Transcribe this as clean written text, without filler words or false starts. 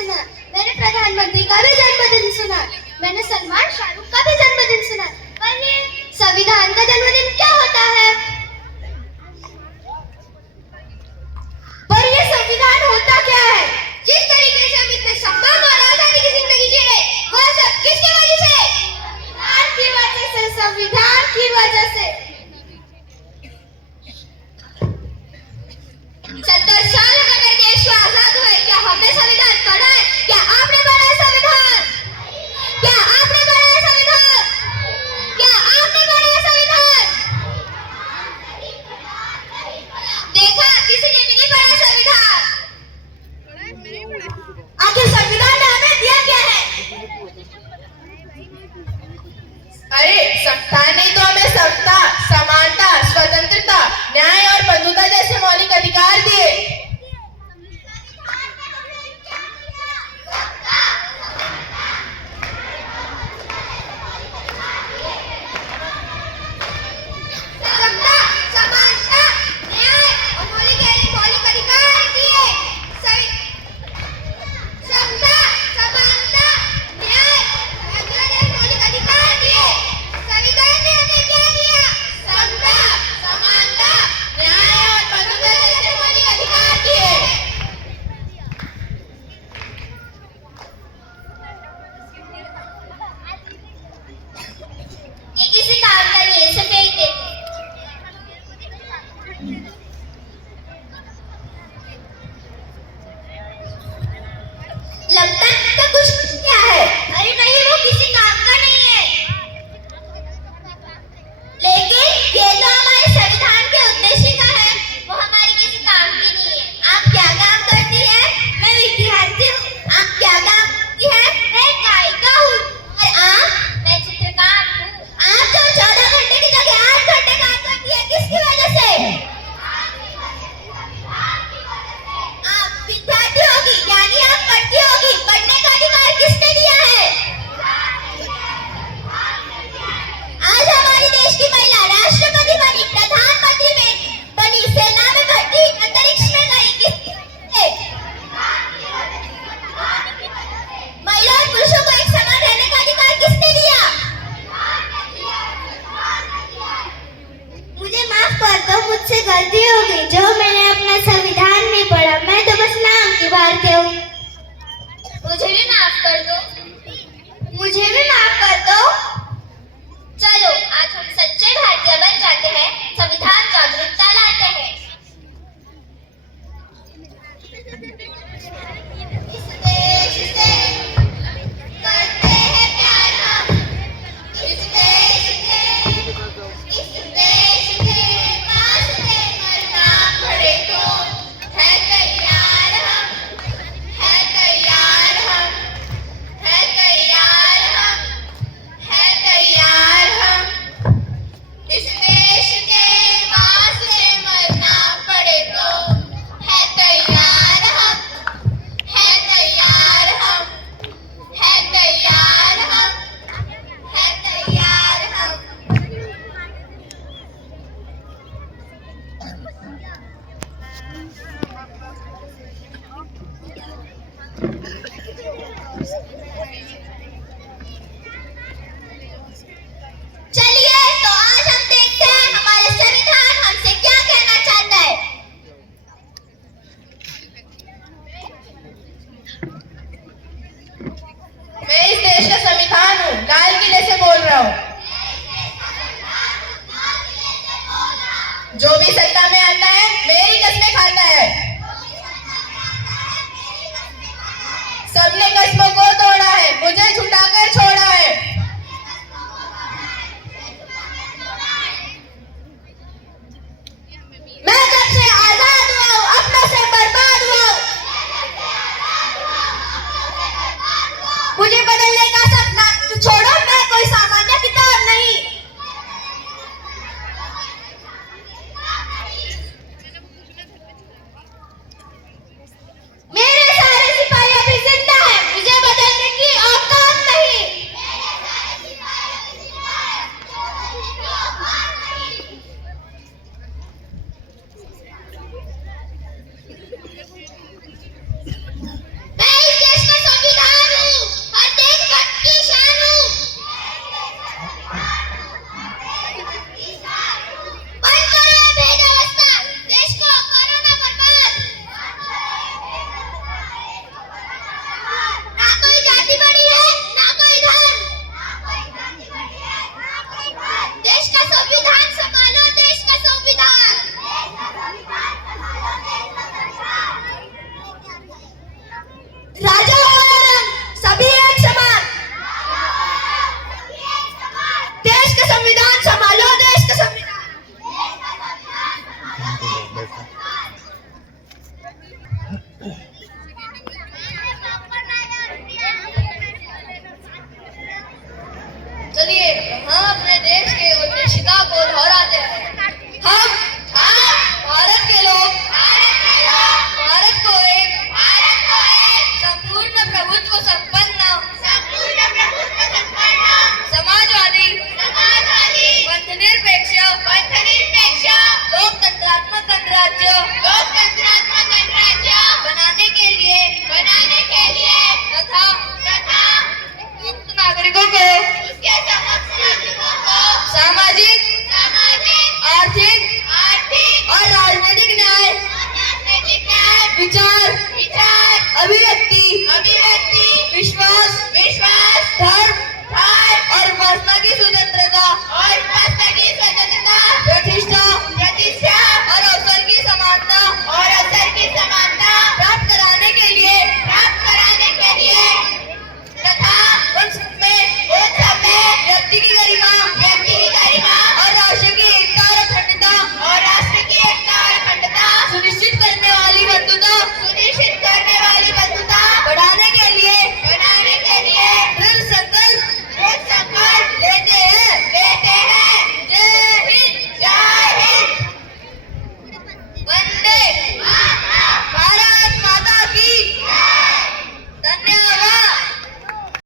सुना, मैंने प्रधानमंत्री का भी जन्मदिन सुना, मैंने सलमान शाहरुख का भी जन्मदिन सुना, पर ये संविधान का जन्मदिन क्या होता है? पर ये संविधान होता क्या है? जिस तरीके से हम इतने सम्मान और आजादी की जिंदगी जी रहे, वह सब किसकी वजह से? संविधान की वजह से, संविधान की वजह से। 70 साल अगर देश को आजाद हुए, क्या हमने संविधान पढ़ा है? क्या आपने पढ़ा है संविधान? क्या आपने पढ़ा है संविधान? क्या आपने पढ़ा है संविधान? देखा, किसी ने भी नहीं पढ़ा संविधान। आखिर संविधान ने हमें दिया क्या है? अरे संविधान ने तो हमें समता, समानता, स्वतंत्रता, न्याय और बंधुता जैसे मौलिक अधिकार दिए। समता, समानता, न्याय और मौलिक अधिकार दिए। समता, समानता, न्याय और मौलिक अधिकार दिए। संविधान ने हमें क्या दिया? समता, समानता, न्याय और बंधुता जैसे मौलिक अधिकार दिए। ये किसी काम का नहीं है, इसे फेंक देते। लगता है तो कुछ क्या है? अरे नहीं, वो किसी काम का नहीं है। लेकिन ये तो हमारे संविधान के उद्देश्य का है, वो हमारे किसी काम की नहीं है। आप क्या काम करती है? मैं विद्यार्थी हूँ। आप क्या काम करती है? मैं गायिका हूँ। और आप? मैं चित्रकार हूँ। आप जो 14 घंटे की जगह 8 घंटे काम करती है, किसकी वजह से? आप विद्यार्थी होगी, यानी आप पढ़ती होगी। पढ़ने का अधिकार किसने दिया है? आज हमारे देश की महिला राष्ट्रपति बनी, प्रधानमंत्री बनी, सेना में भर्ती, अंतरिक्ष में गई, किसकी वजह से? महिला और पुरुषों को एक समान रहने का अधिकार किसने दिया? मुझे माफ कर दो, मुझसे गलती हो गई। जो मैंने अपना संविधान नहीं पढ़ा, मैं तो बस नाम की भारतीय हूँ। मुझे भी माफ कर दो। मुझे भी माफ कर दो। चलो, आज हम सच्चे भारतीय बन जाते हैं, संविधान जागरूकता लाते हैं। इस देश से करते हैं प्यार हम, इस देश के वास्ते मरना पड़े तो है तैयार हम, है तैयार हम, है तैयार हम, है तैयार हम। इस देश के वास्ते मरना पड़े तो है तैयार हम, है तैयार हम, है तैयार हम, है तैयार हम। चलिए, तो आज हम देखते हैं हमारा संविधान हमसे क्या कहना चाहता है। मैं इस देश का संविधान हूँ, लाल किले से बोल रहा हूँ। जो भी सत्ता में आता है, मेरी कस्में खाता है। सबने कस्मों को तोड़ा है, मुझे छुटाकर छोड़ा है।